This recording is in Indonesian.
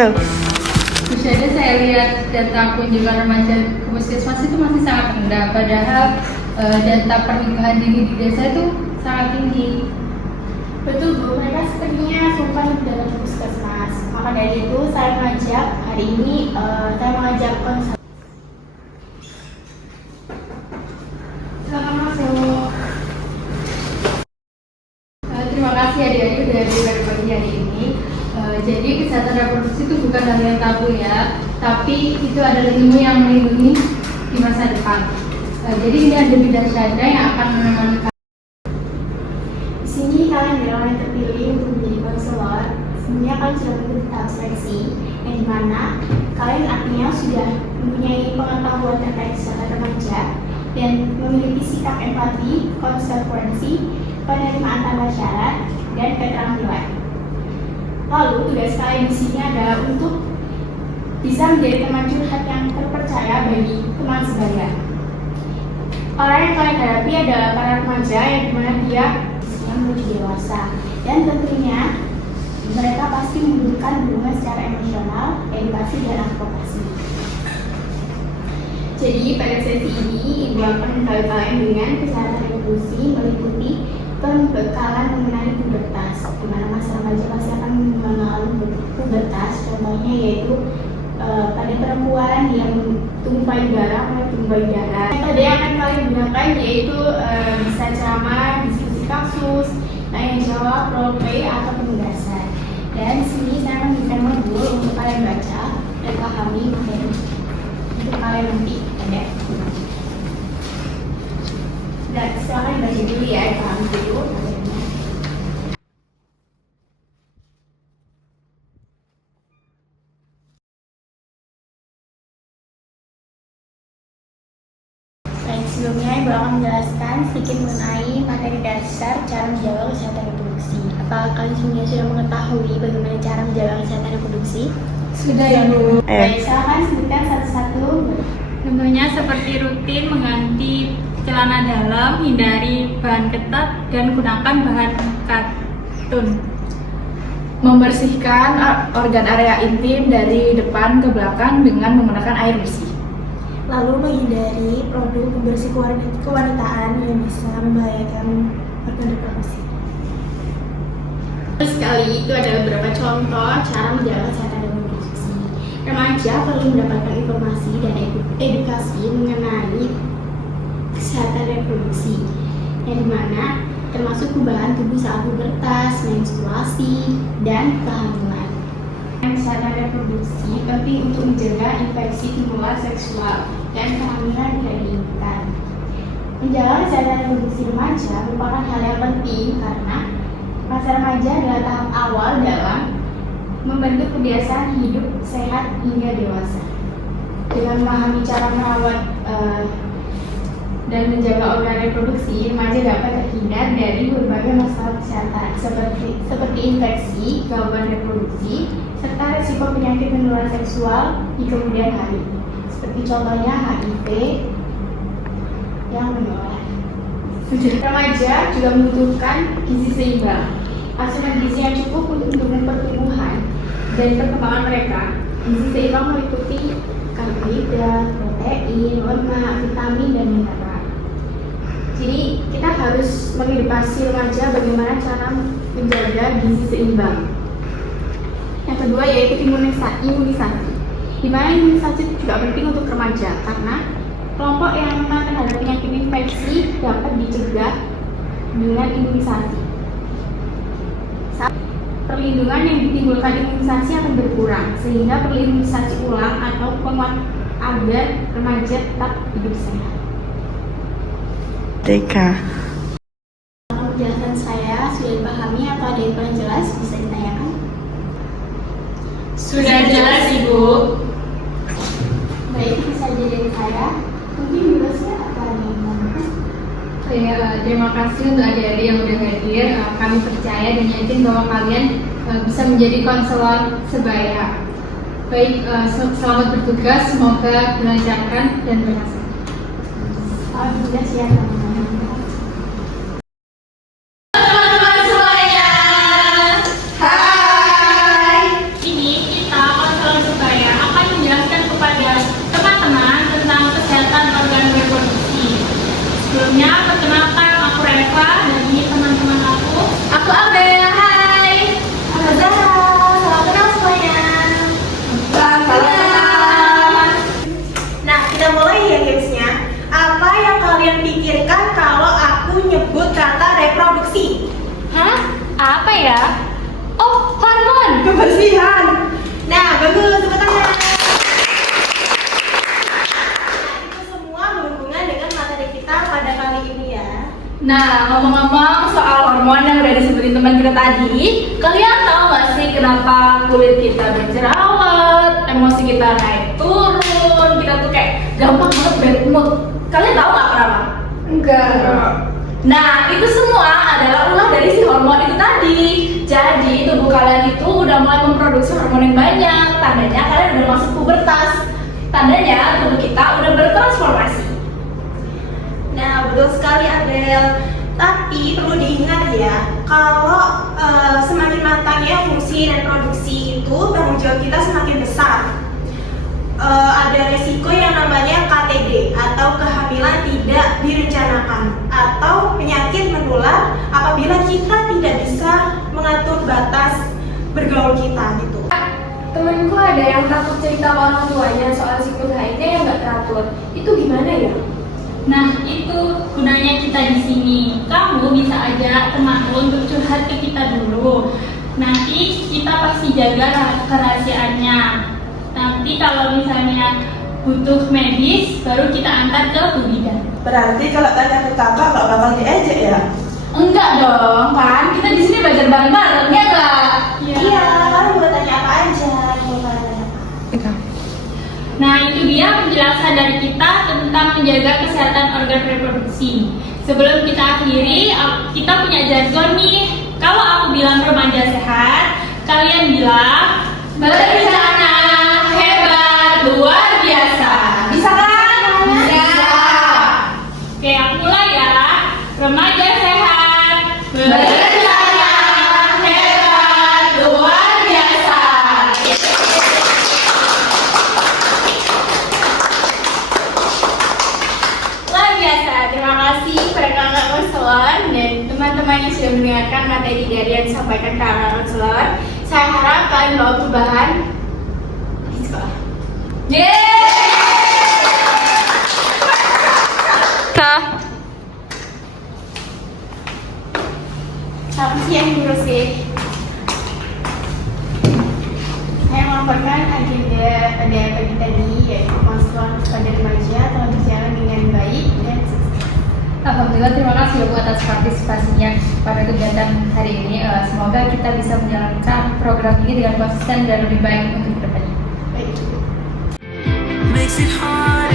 Ayo. Misalnya saya lihat data kunjungan remaja ke puskesmas itu masih sangat rendah, padahal data pernikahan dini di desa itu sangat tinggi. Betul Bu, mereka sepertinya sumpah dalam puskesmas. Maka dari itu saya mengajak hari ini saya mengajak konsul. Selamat masuk. Terima kasih adik-adik dari berbagi hari ini. Jadi kesehatan reproduksi itu bukan hal yang tabu ya, tapi itu adalah ilmu yang melindungi di masa depan. Jadi ini ada bidan syahda yang akan menemani kalian. Di sini kalian adalah yang terpilih untuk menjadi konselor. Sebenarnya kalian sudah mengikuti tahap seleksi, yang dimana kalian artinya sudah mempunyai pengetahuan terkait kesehatan remaja dan memiliki sikap empati, konsekuensi, penerimaan tanpa syarat, dan keterampilan. Lalu tugas kalian di sini adalah untuk bisa menjadi teman curhat yang terpercaya bagi teman sebaya. Orang yang kalian hadapi adalah para remaja yang dimana dia menuju dewasa, dan tentunya mereka pasti membutuhkan dukungan secara emosional, edukasi, dan advokasi. Jadi pada sesi ini Ibu akan membantu kalian dengan kesehatan reproduksi meliputi pembekalan mengenai pubertas, di mana masa remaja pasti akan mengalami pubertas. Contohnya yaitu pada perempuan yang tumpah darah, mulai tumpah darah. Metode yang akan kalian gunakan yaitu bisa ceramah, diskusi kasus, tanya jawab, role play atau penugasan. Dan di sini saya memberikan modul untuk kalian baca dan pahami materi untuk kalian nanti ada. Dan silahkan dibaca dulu ya, pahami dulu materinya. Baik, sebelumnya Ibu akan menjelaskan sedikit mengenai materi dasar cara menjaga kesehatan reproduksi. Apakah kalian semuanya sudah mengetahui bagaimana cara menjaga kesehatan reproduksi? Sudah ya Bu. Baik, silakan sebutkan satu-satu. Tentunya seperti rutin mengganti celana dalam, hindari bahan ketat, dan gunakan bahan katun. Membersihkan organ area intim dari depan ke belakang dengan menggunakan air bersih. Lalu menghindari produk pembersih kewanitaan yang bisa membahayakan organ reproduksi. Sekali itu adalah beberapa contoh cara menjaga kesehatan reproduksi. Remaja perlu mendapatkan informasi dan edukasi mengenai kesehatan reproduksi, yang dimana termasuk perubahan tubuh saat pubertas, menstruasi, dan kehamilan. Kesehatan reproduksi penting untuk menjaga infeksi timular seksual dan kehamilan tidak diinginkan. Menjaga kesehatan reproduksi remaja merupakan hal yang penting karena masa remaja adalah tahap awal dalam membentuk kebiasaan hidup sehat hingga dewasa. Dengan memahami cara merawat dan menjaga organ reproduksi, remaja dapat terhindar dari berbagai masalah kesehatan seperti infeksi, gangguan reproduksi, serta risiko penyakit menular seksual di kemudian hari, seperti contohnya HIV yang menular. Remaja juga membutuhkan gizi seimbang, asupan gizi yang cukup untuk mendukung pertumbuhan dan perkembangan mereka. Gizi seimbang meliputi karbohidrat, protein, lemak, vitamin, dan mineral. Jadi kita harus mengedukasi remaja bagaimana cara menjaga gizi seimbang. Yang kedua yaitu imunisasi. Di mana imunisasi itu juga penting untuk remaja karena kelompok yang rentan terhadap penyakit infeksi dapat dicegah dengan imunisasi. Perlindungan yang ditimbulkan imunisasi akan berkurang sehingga perlu imunisasi ulang atau penguat agar remaja tetap hidup sehat. TK. Penjelasan saya sudah dipahami atau ada yang kurang jelas bisa ditanyakan? Sudah jelas Ibu. Baik, bisa jadi saya. Mungkin jelasnya apa yang mau? Terima kasih untuk adik-adik yang sudah hadir. Kami percaya dan yakin bahwa kalian bisa menjadi konselor sebaya. Baik, selamat bertugas. Semoga dilancarkan dan berhasil. Alhamdulillah siap teman-teman. Ini kita Sebelumnya, perkenalkan aku Reva dan ini teman-teman aku. Aku Abel, hai. Halo Zahra, salam kenal semuanya. Salam kenal. Nah, kita mulai ya gamesnya. Apa yang kalian pikirkan kalau aku nyebut kata reproduksi? Hah? Apa ya? Oh, hormon. Kebersihan. Nah, bagus, tepuk tangan. Itu semua berhubungan dengan materi kita pada kali ini ya. Nah, ngomong-ngomong soal hormon yang udah disebutin teman kita tadi, kalian tahu nggak sih kenapa kulit kita berjerawat, emosi kita naik turun, kita tuh kayak gampang banget bad mood. Kalian tahu nggak kenapa? Enggak. Nah, itu semua adalah ulah dari si hormon itu tadi. Jadi, tubuh kalian itu udah mulai memproduksi hormon yang banyak. Tandanya kalian udah masuk pubertas. Tandanya tubuh kita udah bertransformasi. Nah, betul sekali Abel. Tapi perlu diingat ya, kalau semakin matangnya fungsi dan produksi itu, tanggung jawab kita semakin besar. Ada resiko yang namanya KTD atau kehamilan tidak direncanakan atau penyakit menular apabila kita tidak bisa mengatur batas bergaul kita gitu. Temenku ada yang takut cerita ke orang tuanya soal siklus haidnya yang nggak teratur. Itu gimana ya? Nah, itu gunanya kita di sini. Kamu bisa aja temanmu untuk curhat ke kita dulu. Nanti kita pasti jaga kerahasiaannya. Nanti kalau misalnya butuh medis, baru kita antar ke Bu Bidan. Berarti kalau tanya ke kakak nggak bakal diejek ya? Enggak dong, kan? Kita di sini belajar bareng-bareng, ya enggak? Iya, kalian boleh tanya apa aja kalau kalian tanya apa. Nah, itu dia penjelasan dari kita tentang menjaga kesehatan organ reproduksi. Sebelum kita akhiri, kita punya jargon nih. Kalau aku bilang remaja sehat, kalian bilang berencana, hebat, luar biasa. Bisa kan? Bisa. Oke, aku mulai ya. Remaja sehat, berencana, hebat, luar biasa. Luar biasa, terima kasih kepada kakak konselor dan teman-teman yang sudah mendengarkan materi dari yang disampaikan kakak konselor. Saya harap kalian bawa perubahan di sekolah. Selamat siang Guru sih. Saya melaporkan agenda pada pagi tadi yaitu konselor pada remaja telah berjalan dengan baik dan sukses. Alhamdulillah, terima kasih ya Bu atas partisipasinya pada kegiatan hari ini. Semoga kita bisa menjalankan program ini dengan konsisten dan lebih baik untuk kedepannya. Baik. Makes it hard